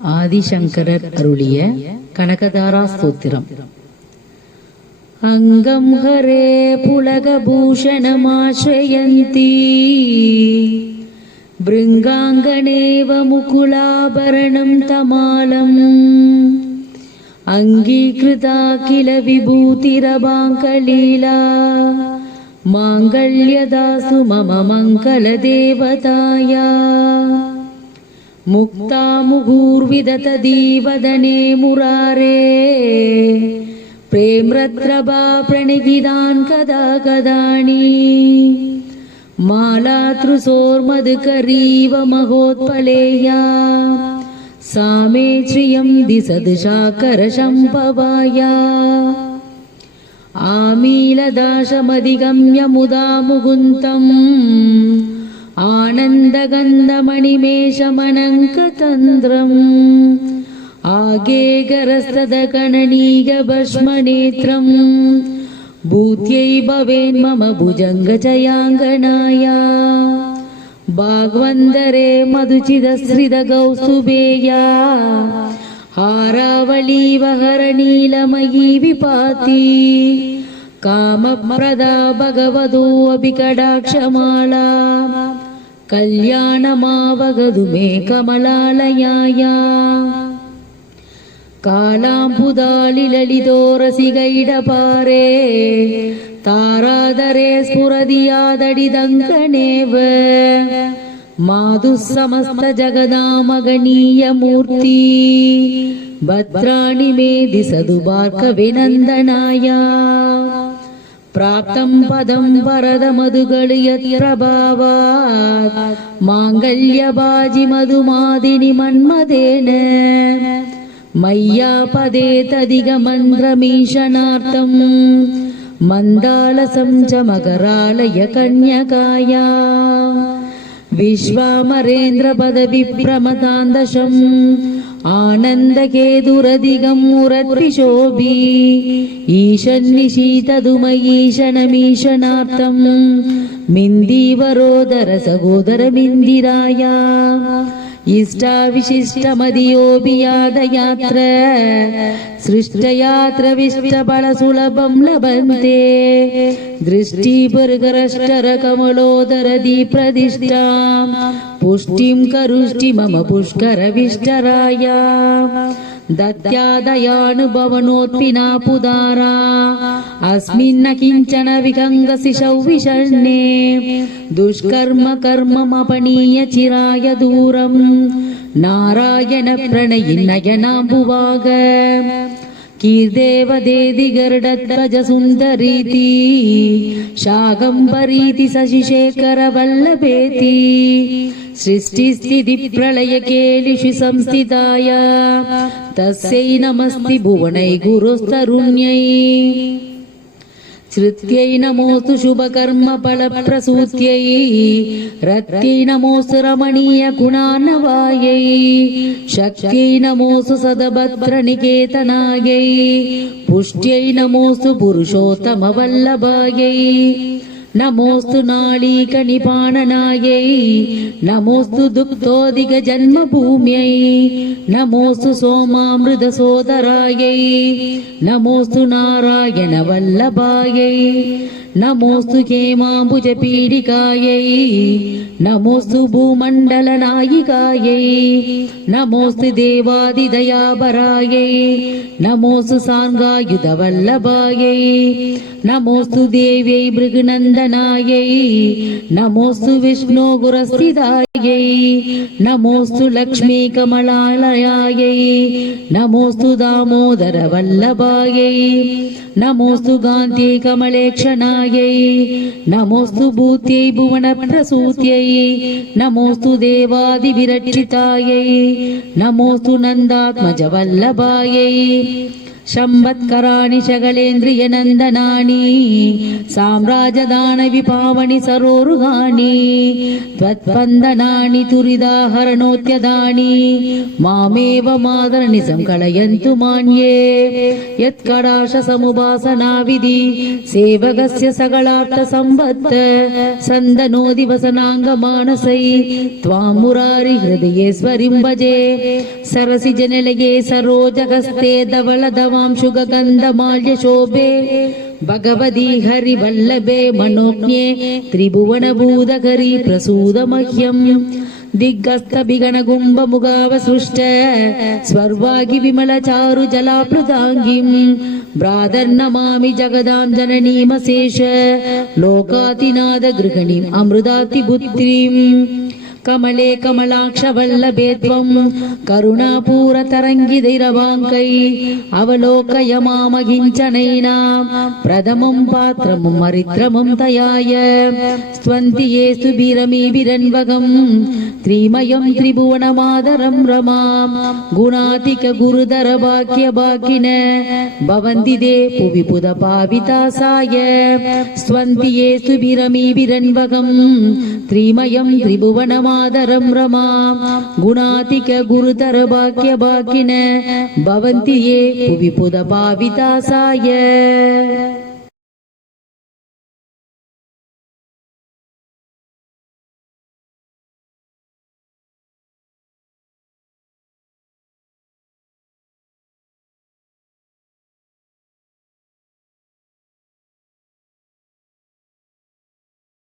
ஆதிசங்கரர் அருளிய கனகதாரா ஸ்தோத்திரம். அங்கம் ஹரே புலகபூஷணமாஸ்ரயந்தி பிருங்காங்கணேவ முகுலாபரணம் தமாலம் அங்கீகிருதா கில விபூதிரபாங்கலீலா மாங்கல்யதாசு மம மங்கள தேவதாயா முக்தா முகூர்விததீவதனே முராரே பிரேம்ரத்ரபா பிரணிகிதான் கதா கதாணி மாலாத்ருசோர்மதுகரீவ மகோத்பலேயா சாமே ஸ்ரியம் திசதுஷாகரசம்பவாயா ஆமீலதாசமதிகம்ய முதா முகுந்தம் ஆனந்தகந்தமணிமேஷமனங்கதந்திரம் ஆகேகரஸ்ததகணனீகபஸ்மநேத்ரம் பூத்யை பவேன்மம புஜங்கஜயாங்கனாயா பாக்வந்தரே மதுச்சிதஸ்ரிதகௌஸ்துபேயா हारावलीवहरनीलमयी विपाति कामप्रदा भगवदो अभिकटाक्षमाला कल्याणमावगदु मे कमलालयाया कालाम्बुदालिललितोरसिगैडपारे तारादरे स्फुरदियादडिदङ्कनेव माधुः समस्त जगदामगणीय मूर्ति भद्राणि मे दिशतु भार्गविनन्दनाया प्राप्तं पदं वरदमधुगळु यत्र भावात् माङ्गल्यबाजि मधुमादिनि मन्मथेन मय्यापदे तदिगमन्त्रमीशनार्थं मन्दालसं च मकरालय कन्यकाया विश्वामरेन्द्रपदविप्रमदान्दशम् आनन्दकेतुरधिगं मुरद्विशोभि ईशन्निशीतदुमयीशनमीशनार्थं मिन्दीवरोदरसहोदरमिन्दिराया इष्टाविशिष्टमदियोऽपि यादयात्र सृष्टयात्र विष्टबलसुलभं लभन्ते दृष्टिभर्गरष्टरकमलोदरदीप्रदिष्टां पुष्टिं करुष्टि मम पुष्करविष्टराया दत्यादयानुभवनोत्पिना पुदारा अस्मिन्न किञ्चन विगङ्गसिषौ विषण्णे दुष्कर्म कर्ममपनीय चिराय दूरं नारायण प्रणयि नयनाम्बुवाग कीर्देवदेदि गरुडध्वज सुन्दरीति शाकम्भरीति शशिशेखरवल्लभेति सृष्टिस्थितिप्रलयकेलिषु संस्थिताय तस्यै नमस्ति भुवनै गुरुस्तरुण्यै श्रुत्यै नमोस्तु शुभकर्मफलप्रसूत्यै रत्यै नमोस्तु रमणीयगुणार्णवायै शक्त्यै नमोस्तु सदभद्रनिकेतनायै पुष्ट्यै नमोस्तु पुरुषोत्तमवल्लभायै नमोस्तु नाळीकनिपाणनायै नमोस्तु दुग्धोदिगजन्मभूम्यै नमोस्तु सोमामृतसोदरायै नमोस्तु नारायणवल्लभायै नमोस्तु हेमाम्बुजपीडिकायै नमोस्तु भूमण्डलनायिकायै नमोस्तु देवादिदयाबरायै नमोस्तु साङ्गायुधवल्लभायै नमोस्तु देव्यै भृगुनन्दनायै नमोस्तु विष्णुगुरस्थितायै नमोस्तु लक्ष्मी कमलालयायै नमोस्तु दामोदरवल्लभायै नमोस्तु गान्त्यै कमलेक्षणायै नमोस्तु भूत्यै भुवनप्रसूत्यै नमोस्तु देवादिविरक्षितायै नमोस्तु नन्दात्मजवल्लभायै शम्बत्कराणि शकलेन्द्रियनन्दनानि साम्राजदानवि पावनि सरोरुहानि त्वत्पन्दनानि तुरिदाहरणोत्यदानि मामेव मादरनि संकलयन्तु मान्ये यत्कडाशसमुपासनाविधि सेवकस्य सकलार्थसम्पत् सन्दनोति वसनाङ्गमानसै त्वां मुरारि हृदयेश्वरिं भजे सरसि जनलये सरोजहस्ते धवलधवां शुगगन्धमाल्यशोभे भगवती हरिवल्लभे मनोज्ञे त्रिभुवनभूतकरी प्रसूदमह्यम् दिग्गस्तभिगणगुम्बमुगावसृष्ट स्वर्वागि विमलचारु जलाप्लुताङ्गिम् भ्रातर्नमामि जगदां जननीमशेष लोकातिनाद गृहिणीम् अमृतातिपुत्रीम् कमले कमलाक्षवल्लभे त्वं करुणापूरतरङ्गितैरवाङ्कै अवलोकय मामगिञ्चनैनां प्रथमं पात्रं मरित्रमं तयाय स्त्वन्ति ये सुबिरमीभिरन्वगं त्रिमयं त्रिभुवनमादरं रमां गुणातिकगुरुधर भाग्यभागिन भवन्ति ते भुवि पुदपावितासाय स्त्वन्ति ये सुबिरमीभिरन्वगं त्रिमयं त्रिभुवनमादरं मादरं रमां गुणातिक गुरुतर भाग्यभागिन भवन्ति ये भुवि पुदपावितासाय।